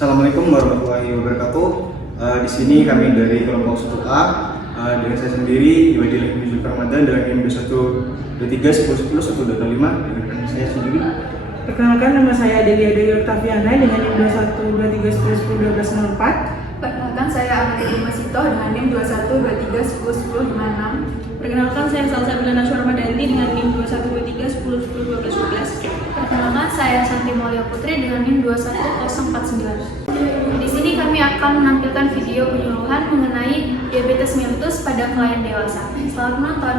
Assalamualaikum warahmatullahi wabarakatuh. Di sini kami dari kelompok 1A dengan saya sendiri Ibadillah bin Zulfar Ramadan dengan NIM 2123 1010 125 dengan saya sendiri. Perkenalkan, nama saya Delia Dewi Octaviana dengan NIM 2123 1010 1204. Perkenalkan, saya Amalia Masito dengan NIM 2123 1010 56. Perkenalkan, saya Salsa Bilana Syuramadanti dengan NIM 2123 1010 1212. Perkenalkan, saya Santi Mulia Putri dengan NIM 21049. Di sini kami akan menampilkan video penyuluhan mengenai diabetes mellitus pada klien dewasa. Selamat menonton.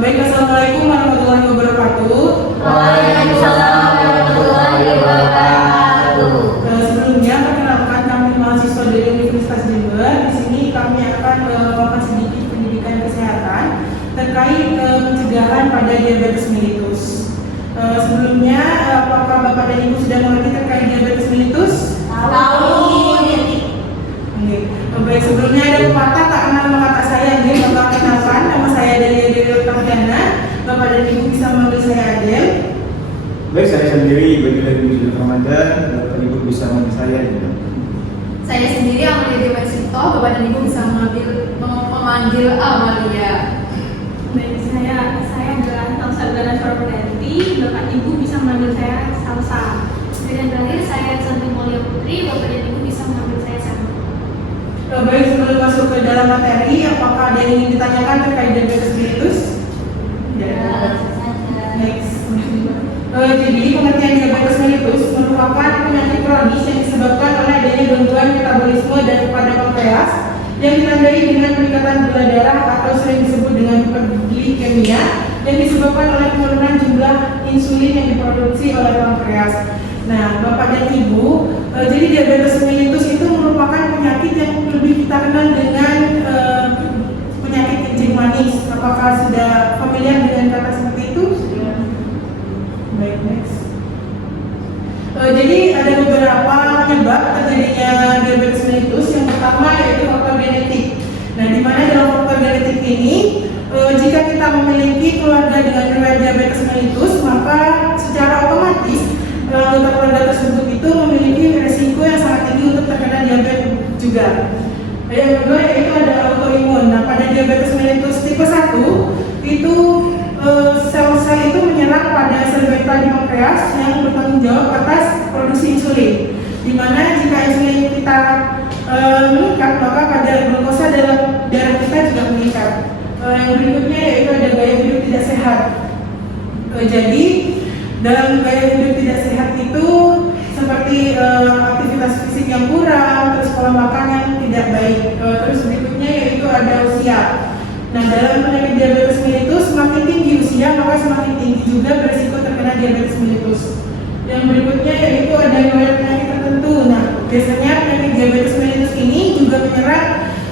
Baik, Assalamualaikum warahmatullahi wabarakatuh. Waalaikumsalam warahmatullahi wabarakatuh. Sebelumnya, perkenalkan kami mahasiswa dari Universitas Jember. Di sini kami akan melakukan sedikit pendidikan kesehatan terkait pencegahan pada diabetes mellitus. Sebelumnya, apakah Bapak dan Ibu sudah mengerti terkait diabetes mellitus? Tahu. Baik, sebelumnya ada pepatah tak kenal maka tak sayang. Bapak kenalkan, nama saya Delia Dewi Octaviana. Bapak dan Ibu bisa memanggil saya Adel. Baik, saya sendiri Ibadillah bin Zulfar Ramadan. Bapak Ibu bisa memanggil saya. Saya sendiri Amalia Masito. Bapak dan Ibu bisa memanggil Amalia. Baik, saya adalah Salsa Bilana Syuramadanti. Bapak Ibu bisa memanggil saya Salsa. Dan terakhir, saya Santi Mulia Putri. Bapak dan Ibu bisa memanggil saya Santi. Baik, sebelum masuk ke dalam materi, apakah ada yang ingin ditanyakan terkait diabetes mellitus? Next. Jadi pengertian diabetes mellitus merupakan penyakit kronis yang disebabkan oleh adanya gangguan metabolisme dan pada pankreas yang ditandai dengan peningkatan gula darah atau sering disebut dengan hiperglikemia yang disebabkan oleh penurunan jumlah insulin yang diproduksi oleh pankreas. Nah, Bapak dan Ibu, jadi diabetes mellitus itu merupakan penyakit yang lebih kita kenal dengan penyakit kencing manis. Apakah sudah familiar dengan kata seperti itu? Baik, next. Jadi ada beberapa penyebab terjadinya diabetes mellitus. Yang pertama yaitu faktor genetik. Nah, di mana dalam faktor genetik ini, jika kita memiliki keluarga dengan riwayat diabetes mellitus, maka secara otomatis anggota keluarga tersebut itu memiliki resiko yang sangat tinggi untuk terkena diabetes juga. Yang kedua yaitu ada autoimun. Nah, pada diabetes mellitus tipe 1 itu sel-sel itu menyerang pada sel beta di pankreas yang bertanggung jawab atas produksi insulin. Dimana jika insulin kita meningkat, maka kadar glukosa dalam darah kita juga meningkat. Yang berikutnya yaitu ada gaya hidup tidak sehat. Jadi dalam gaya hidup tidak sehat itu seperti aktivitas fisik yang kurang, terus pola makan yang tidak baik. Terus berikutnya yaitu ada usia. Nah, dalam penyakit diabetes mellitus semakin tinggi usia maka semakin tinggi juga berisiko terkena diabetes mellitus. Yang berikutnya yaitu ada riwayat penyakit tertentu. Nah, biasanya penyakit diabetes mellitus ini juga menyerang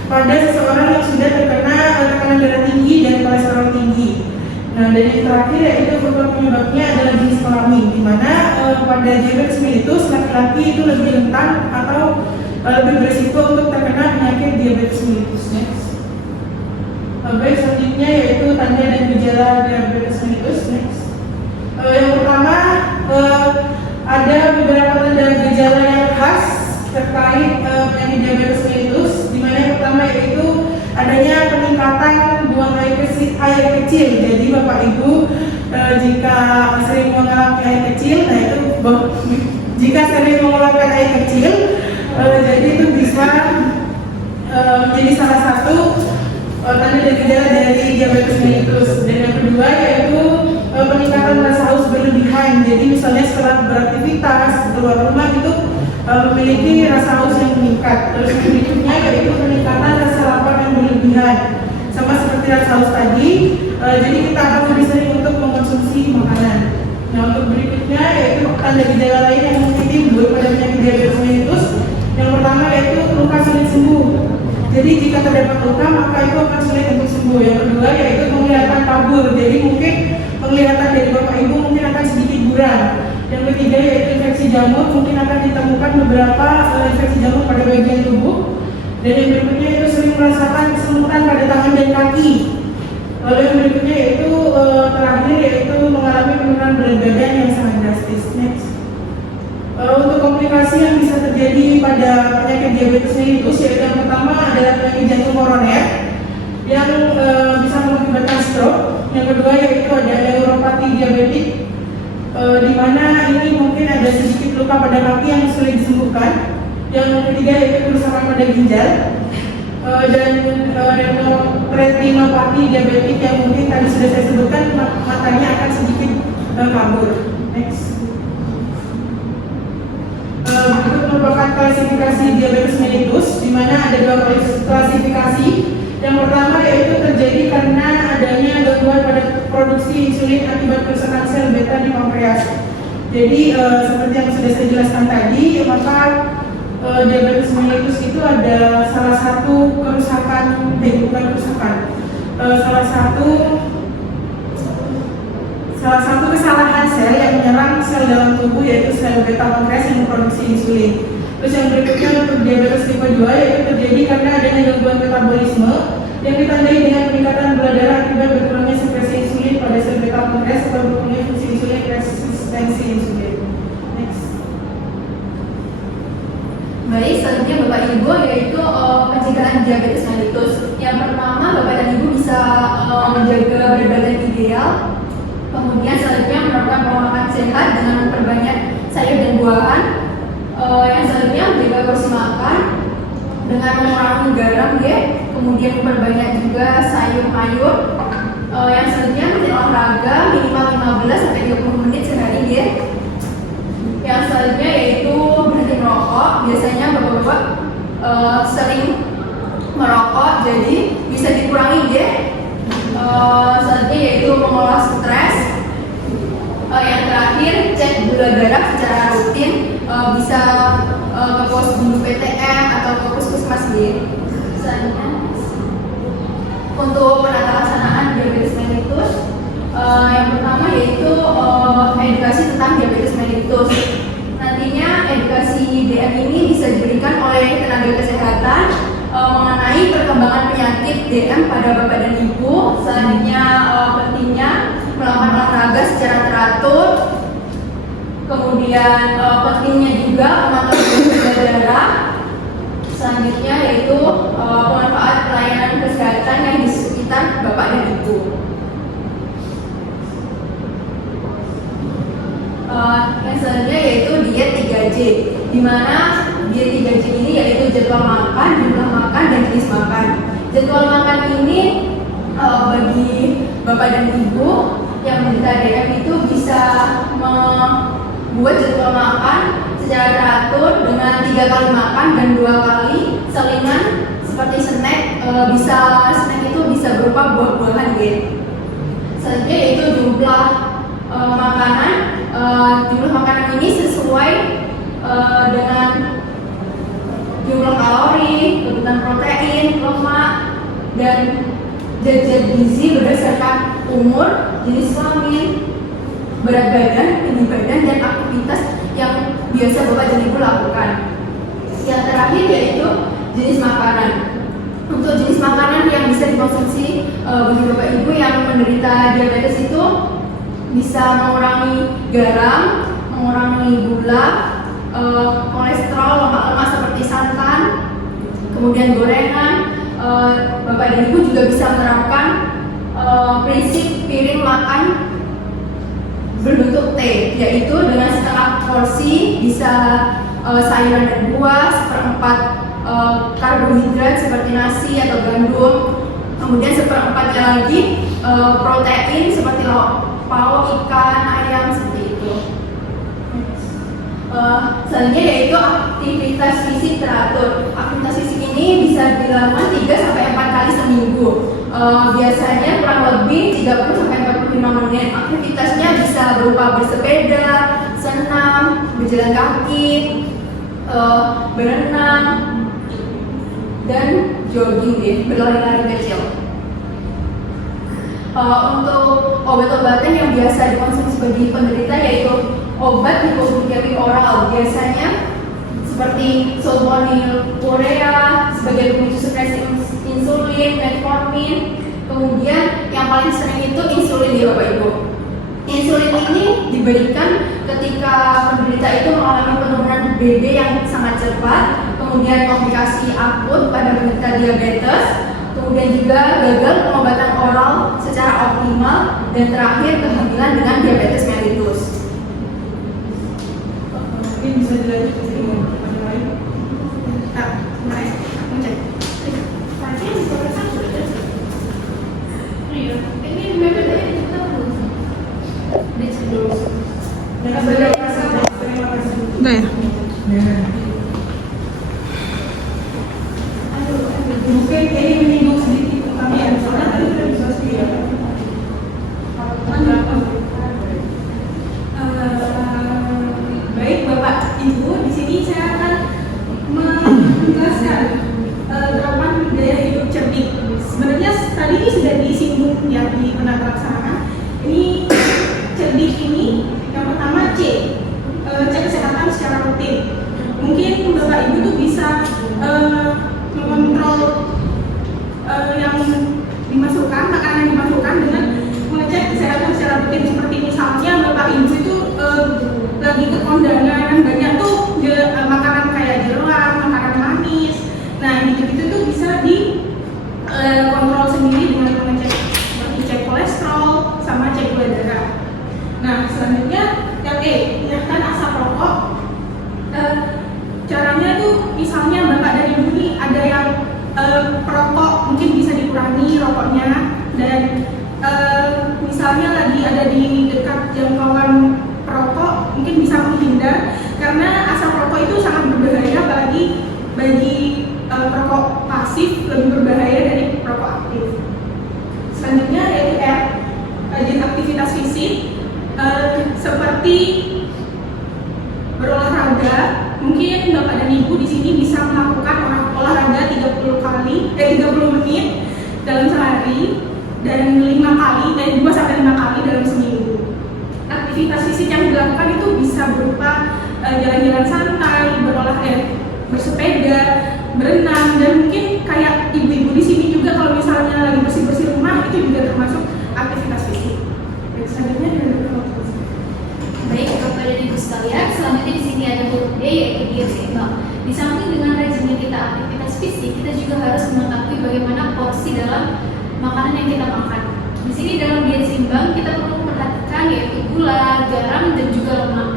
pada seseorang yang sudah terkena tekanan darah tinggi dan kolesterol tinggi. Nah, dan yang terakhir yaitu faktor penyebabnya adalah jenis kelamin, di mana pada diabetes mellitus laki-laki itu lebih rentan atau lebih berisiko untuk terkena penyakit diabetes mellitus. Next. Baik, selanjutnya yaitu tanda dan gejala diabetes mellitus. Next. Yang pertama ada beberapa tanda gejala yang khas terkait penyakit diabetes mellitus, di mana yang pertama yaitu adanya peningkatan buang air kecil. Jadi Bapak Ibu jika sering mengalami air kecil, nah itu jika sering mengeluarkan air kecil, jadi itu bisa menjadi salah satu tanda dan gejala dari diabetes mellitus. Dan yang kedua yaitu peningkatan rasa haus berlebihan. Jadi misalnya setelah beraktivitas keluar rumah itu memiliki rasa haus yang meningkat. Terus yang berikutnya yaitu peningkatan rasa lapar yang berlebihan. Sama seperti rasa haus tadi, jadi kita akan lebih sering untuk mengkonsumsi makanan. Nah, untuk berikutnya yaitu tanda gejala lain yang mungkin timbul pada penyakit diabetes mellitus. Yang pertama yaitu luka sulit sembuh. Jadi jika terdapat luka maka itu akan sulit untuk sembuh. Yang kedua yaitu penglihatan kabur. Jadi mungkin penglihatan dari Bapak Ibu mungkin akan sedikit buram. Yang ketiga yaitu infeksi jamur. Mungkin akan ditemukan beberapa infeksi jamur pada bagian tubuh. Dan yang berikutnya itu sering merasakan kesemutan pada tangan dan kaki. Lalu yang berikutnya yaitu terakhir yaitu mengalami penurunan berat badan yang sangat drastis. Next. Untuk komplikasi yang bisa terjadi pada penyakit diabetes mellitus, yaitu yang pertama adalah penyakit jantung koroner yang bisa mengakibatkan stroke. Yang kedua yaitu ada neuropati diabetik, di mana ini mungkin ada sedikit luka pada kaki yang sulit disembuhkan. Yang ketiga yaitu kerusakan pada ginjal, dan retinopati diabetik yang mungkin tadi sudah saya sebutkan, matanya akan sedikit kabur. Next. Berikut merupakan klasifikasi diabetes mellitus, di mana ada dua klasifikasi. Yang pertama yaitu terjadi karena adanya gangguan pada produksi insulin akibat kerusakan sel beta di pankreas. Jadi seperti yang sudah saya jelaskan tadi, maka diabetes mellitus itu ada salah satu kerusakan, bukan kerusakan, salah satu kesalahan sel yang menyerang sel dalam tubuh, yaitu sel beta pankreas yang memproduksi insulin. Terus yang berikutnya untuk diabetes tipe 2 yaitu terjadi karena adanya gangguan metabolisme yang ditandai dengan peningkatan gula darah akibat berkurangnya sekresi insulin pada sel beta pankreas atau berkurangnya fungsi insulin, resistensi insulin. Next. Baik, selanjutnya Bapak Ibu yaitu pencegahan diabetes mellitus. Yang pertama, Bapak dan Ibu bisa menjaga berat badan ideal. Kemudian selanjutnya menerapkan pola makan sehat dengan memperbanyak sayur dan buahan. Yang selanjutnya menjaga porsi makan dengan mengurangi garam, kemudian memperbanyak juga sayur-mayur. Yang selanjutnya rutin olahraga minimal 15-20 menit sehari, Yang selanjutnya yaitu berhenti merokok. Biasanya bapak-bapak sering merokok, jadi bisa dikurangi, selanjutnya yaitu mengolah stres. Yang terakhir, cek gula darah secara rutin, bisa ke posyandu PTM atau ke puskesmas, Selanjutnya untuk penata laksanaan diabetes mellitus, yang pertama yaitu edukasi tentang diabetes mellitus. Nantinya edukasi DM ini bisa diberikan oleh tenaga kesehatan mengenai perkembangan penyakit DM pada Bapak dan Ibu. Selanjutnya pentingnya melakukan olahraga secara teratur. Kemudian pentingnya juga memantau gula darah. Selanjutnya yaitu pemanfaat pelayanan kesehatan yang di sekitar Bapak dan Ibu. Yang selanjutnya yaitu diet 3J, di mana diet 3J ini yaitu jadwal makan, jumlah makan, dan jenis makan. Jadwal makan ini bagi Bapak dan Ibu yang menderita DM itu bisa membuat jadwal makan secara teratur dengan 3 kali makan dan 2 kali selingan seperti snack. Snack itu bisa berupa buah-buahan, Selanjutnya yaitu jumlah makanan. Jumlah makanan ini sesuai dengan jumlah kalori, kebutuhan protein, lemak, dan zat-zat gizi berdasarkan umur, jenis kelamin, berat badan, tinggi badan, dan aktivitas yang biasa Bapak dan Ibu lakukan. Yang terakhir yaitu jenis makanan. Untuk jenis makanan yang bisa dikonsumsi bagi Bapak Ibu yang menderita diabetes itu bisa mengurangi garam, mengurangi gula, kolesterol, lemak-lemak seperti santan, kemudian gorengan. Bapak dan Ibu juga bisa menerapkan prinsip piring makan berbentuk T, yaitu dengan setengah porsi bisa sayuran dan buah, seperempat karbohidrat seperti nasi atau gandum, kemudian seperempatnya lagi protein seperti pauk, ikan, ayam, seperti itu. Selanjutnya yaitu aktivitas fisik teratur. Aktivitas fisik ini bisa dilakukan 3-4 kali seminggu. Biasanya kurang lebih 30-45 menit. Aktivitasnya bisa berupa bersepeda, senam, berjalan kaki, berenang, dan jogging, berlari-lari kecil. Untuk obat-obatan yang biasa dikonsumsi bagi penderita yaitu obat hipoglikemik oral, biasanya seperti sulfonylurea sebagai pemicu sekresi insulin, metformin. Kemudian yang paling sering itu insulin, Bapak Ibu. Insulin ini diberikan ketika penderita itu mengalami BB yang sangat cepat, kemudian komplikasi akut pada penderita diabetes, kemudian juga gagal pengobatan oral secara optimal, dan terakhir kehamilan dengan diabetes mellitus. Mungkin bisa dilanjut dengan yang lain. Udah ya? Mungkin ini menyinggung sedikit kami ya, soalnya tadi sudah diskusi ya. Baik Bapak Ibu, di sini saya akan menjelaskan terapan gaya hidup cerdik. Sebenarnya tadi ini sudah disinggung ya di penata laksana. Ini cerdik ini yang pertama C, cek kesehatan secara rutin. Mungkin Bapak Ibu tuh bisa mengontrol yang dimasukkan, makanan yang dimasukkan dengan mengecek kesehatan secara rutin. Seperti misalnya Bapak Ibu itu lagi ke kondangan banyak tuh makanan kayak jeroan, makanan manis. Nah gitu-gitu tuh bisa dikontrol sendiri dengan mengecek seperti cek kolesterol sama cek gula darah. Nah selanjutnya yang E, hindarkan asap rokok. Caranya tuh misalnya Bapak dan Ibu nih ada yang perokok, mungkin bisa dikurangi rokoknya, dan misalnya lagi ada di dekat jangkauan perokok mungkin bisa menghindar karena asap rokok itu sangat berbahaya, apalagi bagi perokok pasif lebih berbahaya dari perokok aktif. Selanjutnya yaitu R, rajin aktivitas fisik seperti berolahraga. Mungkin Bapak dan Ibu di sini bisa melakukan olahraga 30 menit dalam sehari dan 5 kali, dan 2 sampai 5 kali dalam seminggu. Aktivitas fisik yang dilakukan itu bisa berupa jalan-jalan santai, bersepeda, berenang, dan mungkin kayak ibu-ibu di sini juga kalau misalnya lagi bersih-bersih rumah itu juga termasuk aktivitas fisik. Dan selanjutnya Baik, Bapak dan Ibu sekalian, selanjutnya di sini ada huruf D, yaitu diet seimbang. Di samping dengan rajinnya kita aktivitas fisik, kita juga harus mengetahui bagaimana porsi dalam makanan yang kita makan. Di sini dalam diet seimbang kita perlu memperhatikan yaitu gula, garam, dan juga lemak.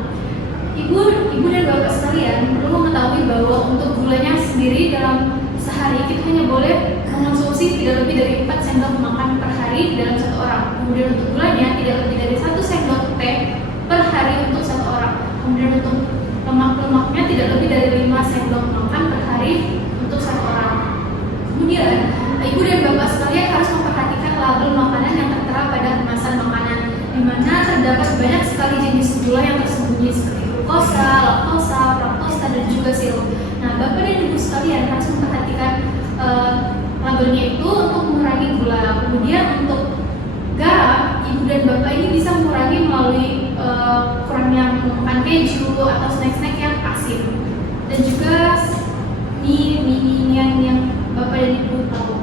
Ibu dan Bapak sekalian perlu mengetahui bahwa untuk gulanya sendiri dalam sehari kita hanya boleh mengonsumsi tidak lebih dari 4 sendok makan per hari dalam satu orang. Kemudian untuk gulanya tidak lebih dari 1 sendok teh per hari untuk satu orang. Kemudian untuk lemak-lemaknya tidak lebih dari 5 sendok makan per hari untuk satu orang. Kemudian Ibu dan Bapak sekalian harus memperhatikan label makanan yang tertera pada kemasan makanan, di mana terdapat banyak sekali jenis gula yang tersembunyi seperti glukosa, laktosa, fruktosa, dan juga sirup. Nah, Bapak dan Ibu sekalian harus memperhatikan labelnya itu untuk mengurangi gula. Kemudian untuk garam, Ibu dan Bapak ini bisa mengurangi melalui kurangnya makan keju atau snack-snack yang asin, dan juga mie yang Bapak dan Ibu tahu.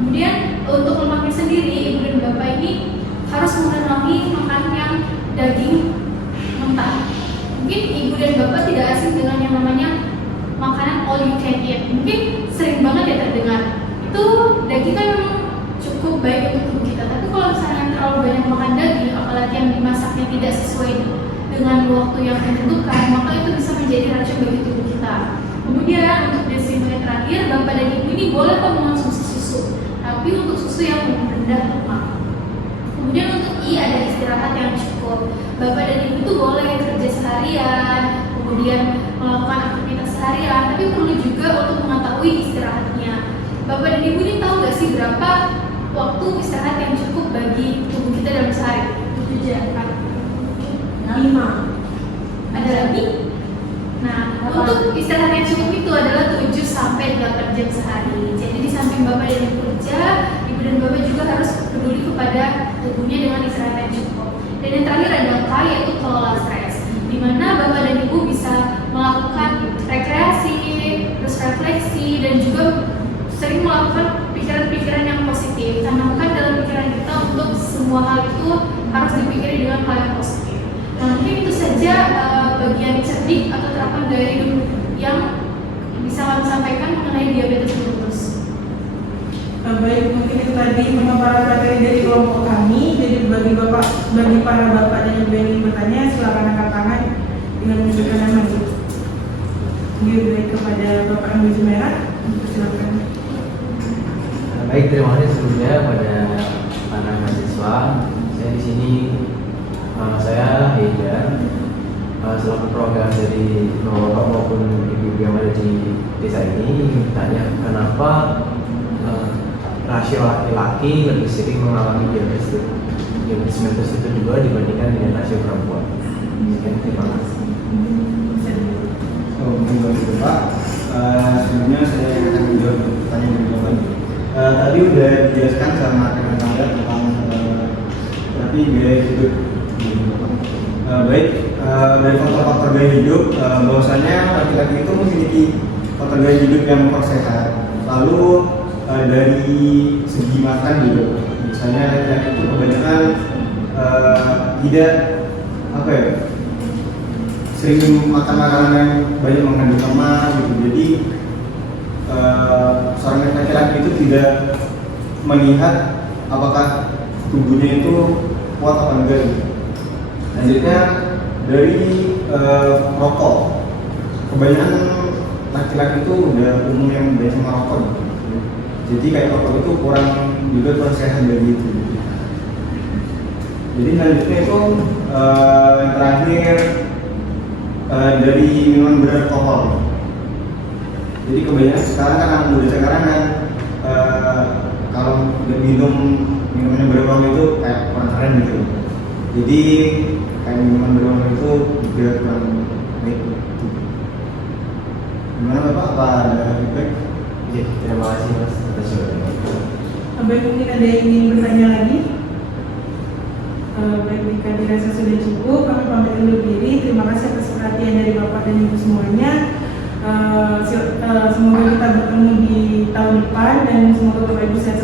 Kemudian untuk lemaknya sendiri, Ibu dan Bapak ini harus mengurangi makan yang daging mentah. Mungkin Ibu dan Bapak tidak asing dengan yang namanya makanan all you can eat. Mungkin sering banget ya terdengar. Itu daging kan memang cukup baik untuk tubuh kita. Tapi kalau misalnya terlalu banyak makan daging, apalagi yang dimasaknya tidak sesuai dengan waktu yang ditentukan, maka itu bisa menjadi racun bagi tubuh kita. Kemudian untuk dosisnya yang terakhir, Bapak dan Ibu ini boleh mengonsumsi susu, tapi untuk susu yang rendah lemak. Kemudian untuk I ada istirahat yang cukup. Bapak dan Ibu itu boleh kerja seharian, kemudian melakukan aktivitas seharian, tapi perlu juga untuk mengetahui istirahatnya. Bapak dan Ibu ini tahu nggak sih berapa waktu istirahat yang cukup bagi tubuh kita dalam sehari? 7 jam, 5. Ada lagi? Nah, untuk istirahat yang cukup itu adalah 7 sampai 8 jam sehari. Jadi di samping Bapak dan Ibu kerja, Ibu dan Bapak juga harus peduli kepada tubuhnya dengan istirahat yang cukup. Dan yang terakhir adalah K, yaitu kelola stres, di mana Bapak dan Ibu bisa melakukan rekreasi, terus refleksi, dan juga sering melakukan pikiran-pikiran yang positif. Tanamkan dalam pikiran kita untuk semua hal itu harus dipikiri dengan hal yang positif. Nah, mungkin itu saja bagian cerdik atau terapan gaya hidup yang bisa kami sampaikan mengenai diabetes mellitus. Baik, mungkin itu tadi pemaparan materi dari kelompok kami. Jadi bagi para bapak dan ibu yang ingin bertanya, silakan angkat tangan dengan menunjukkan nama. Ini baik kepada Bapak yang baju merah, silakan. Baik, terima kasih sebelumnya pada para mahasiswa. Saya di sini saya Haidar, selaku program dari bapak maupun ibu-ibu yang ada di desa ini bertanya kenapa rasio laki-laki lebih sering mengalami diabetes mellitus itu juga dibandingkan dengan rasio perempuan. Sekian, terima kasih. Terima kasih Pak. Sebelumnya saya akan menjawab pertanyaan dari Bapak. Tadi udah dijelaskan sama rekan saya tentang berarti gaya hidup. Baik, dari faktor-faktor gaya hidup, bahwasanya laki-laki itu memiliki faktor gaya hidup yang sehat. Lalu dari segi makan juga, misalnya laki-laki itu kebanyakan tidak sering makan makanan yang banyak mengandung lemak gitu. Jadi seorang laki-laki itu tidak melihat apakah tubuhnya itu kuat apa enggak gitu. Selanjutnya dari rokok, kebanyakan laki-laki itu udah umum yang biasa merokok gitu. Jadi kayak rokok itu kurang sehat dari itu. Jadi selanjutnya itu yang terakhir dari minuman beralkohol. Jadi kebanyakan sekarang kan anak muda sekarang kan kalau minum minuman beralkohol itu kayak kurang keren gitu. Jadi kayak minuman beralkohol itu juga kurang baik. Gimana Bapak? Apa ada feedback? Oke, terima kasih Mas atas jawabannya. Baik, mungkin ada yang ingin bertanya lagi? Baik, jika dirasa sudah cukup, kami pamit undur diri. Terima kasih atas perhatian dari Bapak dan Ibu semuanya. Semoga kita bertemu di tahun depan dan semoga Bapak Ibu sehat